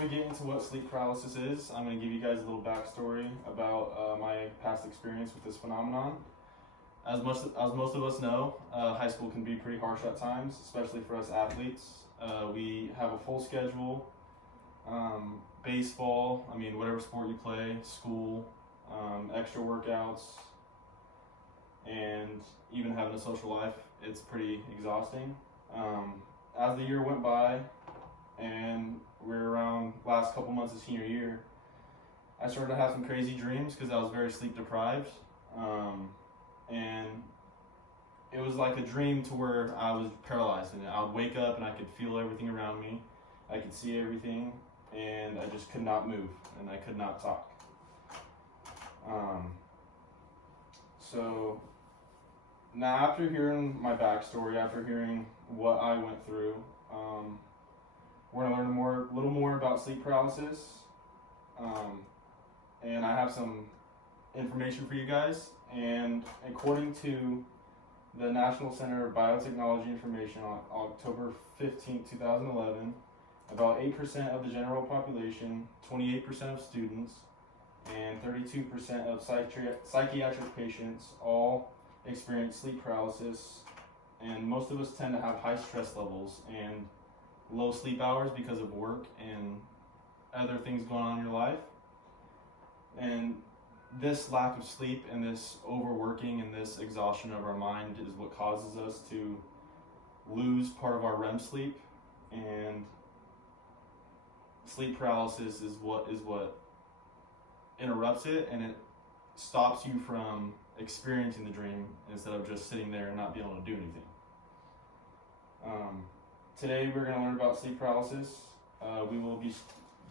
we get into what sleep paralysis is, I'm going to give you guys a little backstory about my past experience with this phenomenon. As most of us know, high school can be pretty harsh at times, especially for us athletes. We have a full schedule, baseball, whatever sport you play, school, extra workouts, and even having a social life. It's pretty exhausting. As the year went by, and we're around last couple months of senior year, I started to have some crazy dreams because I was very sleep deprived. And it was like a dream to where I was paralyzed, and I would wake up and I could feel everything around me. I could see everything, and I just could not move, and I could not talk. So now, after hearing my backstory, after hearing what I went through, we're going to learn a little more about sleep paralysis, and I have some information for you guys. And according to the National Center of Biotechnology Information on October 15, 2011, about 8% of the general population, 28% of students, and 32% of psychiatric patients all experience sleep paralysis. And most of us tend to have high stress levels and low sleep hours because of work and other things going on in your life. And this lack of sleep and this overworking and this exhaustion of our mind is what causes us to lose part of our REM sleep, and sleep paralysis is what interrupts it, and it stops you from experiencing the dream instead of just sitting there and not being able to do anything. Today we're going to learn about sleep paralysis. We will be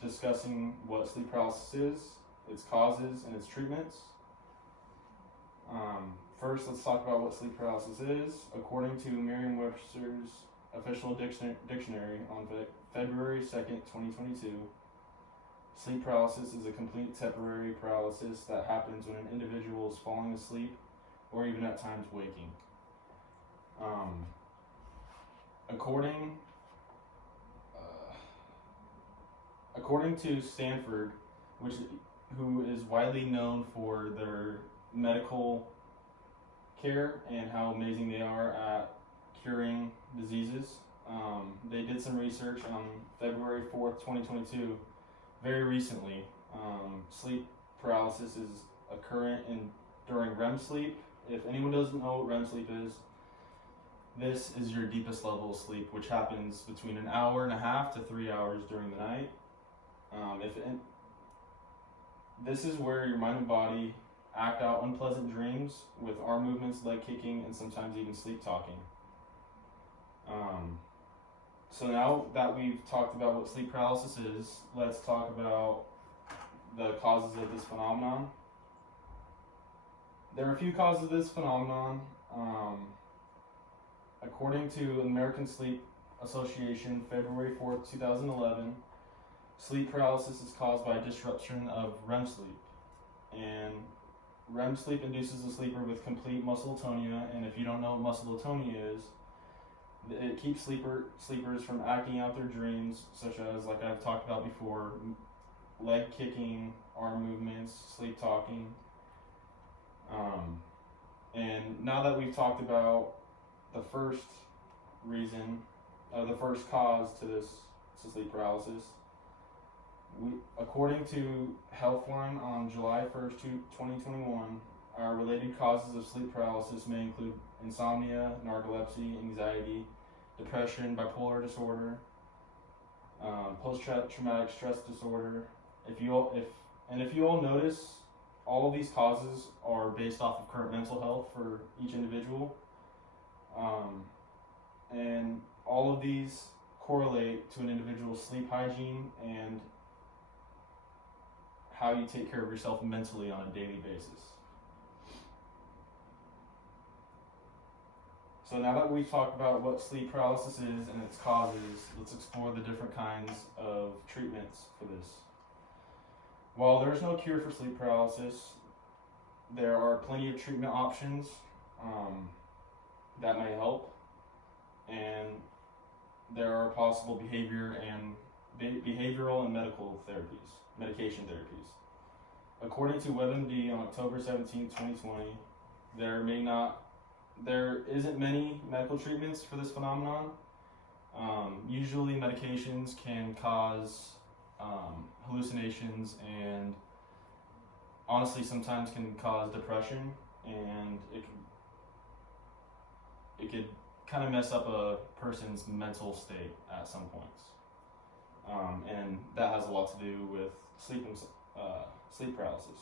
discussing what sleep paralysis is, its causes, and its treatments. First, let's talk about what sleep paralysis is. According to Merriam-Webster's official dictionary on February 2nd, 2022, sleep paralysis is a complete temporary paralysis that happens when an individual is falling asleep or even at times waking. According to Stanford, who is widely known for their medical care and how amazing they are at curing diseases, they did some research on February 4th, 2022, very recently. Sleep paralysis is occurring during REM sleep. If anyone doesn't know what REM sleep is, this is your deepest level of sleep, which happens between an hour and a half to 3 hours during the night. This is where your mind and body act out unpleasant dreams with arm movements, leg kicking, and sometimes even sleep talking. So now that we've talked about what sleep paralysis is, let's talk about the causes of this phenomenon. There are a few causes of this phenomenon. According to American Sleep Association, February 4th, 2011, sleep paralysis is caused by disruption of REM sleep. And REM sleep induces the sleeper with complete muscle atonia, and if you don't know what muscle atonia is, it keeps sleepers from acting out their dreams, such as, like I've talked about before, leg kicking, arm movements, sleep talking. And now that we've talked about the first reason, the first cause to sleep paralysis, according to Healthline on July 1st, 2021, our related causes of sleep paralysis may include insomnia, narcolepsy, anxiety, depression, bipolar disorder, post-traumatic stress disorder. If you all notice, all of these causes are based off of current mental health for each individual, and all of these correlate to an individual's sleep hygiene and how you take care of yourself mentally on a daily basis. So now that we've talked about what sleep paralysis is and its causes, let's explore the different kinds of treatments for this. While there is no cure for sleep paralysis, there are plenty of treatment options that may help, and there are possible behavior and behavioral and medication therapies. According to WebMD on October 17, 2020, there isn't many medical treatments for this phenomenon. Usually medications can cause hallucinations, and honestly sometimes can cause depression, and it could kind of mess up a person's mental state at some points. And that has a lot to do with sleep paralysis.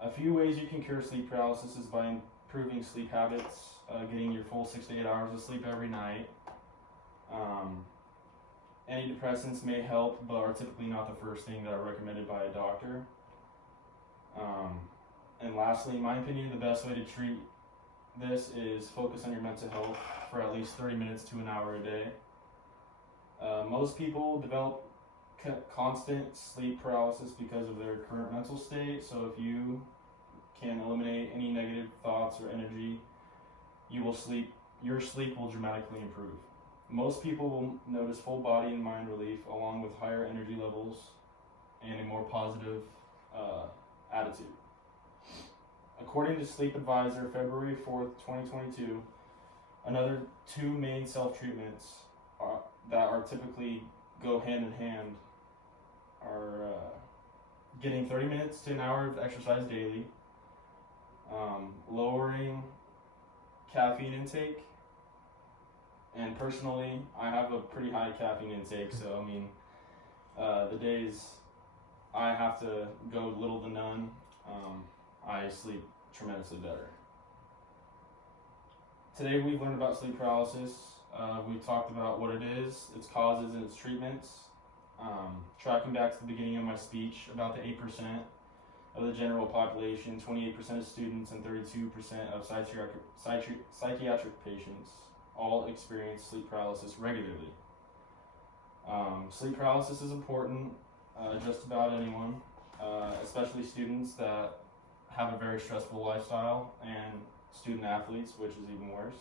A few ways you can cure sleep paralysis is by improving sleep habits, getting your full 6 to 8 hours of sleep every night. Antidepressants may help, but are typically not the first thing that are recommended by a doctor. And lastly, in my opinion, the best way to treat this is focus on your mental health for at least 30 minutes to an hour a day. Most people develop constant sleep paralysis because of their current mental state, so if you can eliminate any negative thoughts or energy, your sleep will dramatically improve. Most people will notice full body and mind relief, along with higher energy levels and a more positive attitude. According to Sleep Advisor, February 4th, 2022, another two main self-treatments that are typically go hand in hand are getting 30 minutes to an hour of exercise daily, lowering caffeine intake. And personally, I have a pretty high caffeine intake, so I mean, the days I have to go little to none, I sleep tremendously better. Today we've learned about sleep paralysis. We've talked about what it is, its causes, and its treatments. Tracking back to the beginning of my speech about the 8% of the general population, 28% of students, and 32% of psychiatric patients all experience sleep paralysis regularly. Sleep paralysis is important, just about anyone, especially students that have a very stressful lifestyle, and student athletes, which is even worse.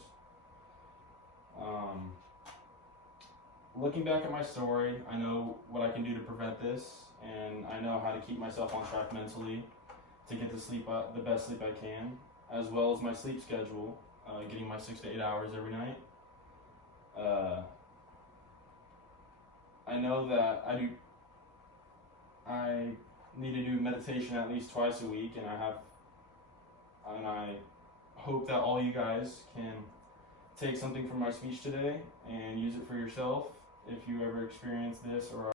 Looking back at my story, I know what I can do to prevent this, and I know how to keep myself on track mentally to get the best sleep I can, as well as my sleep schedule, getting my 6 to 8 hours every night. I know that I need to do meditation at least twice a week, and I hope that all you guys can take something from my speech today and use it for yourself if you ever experience this or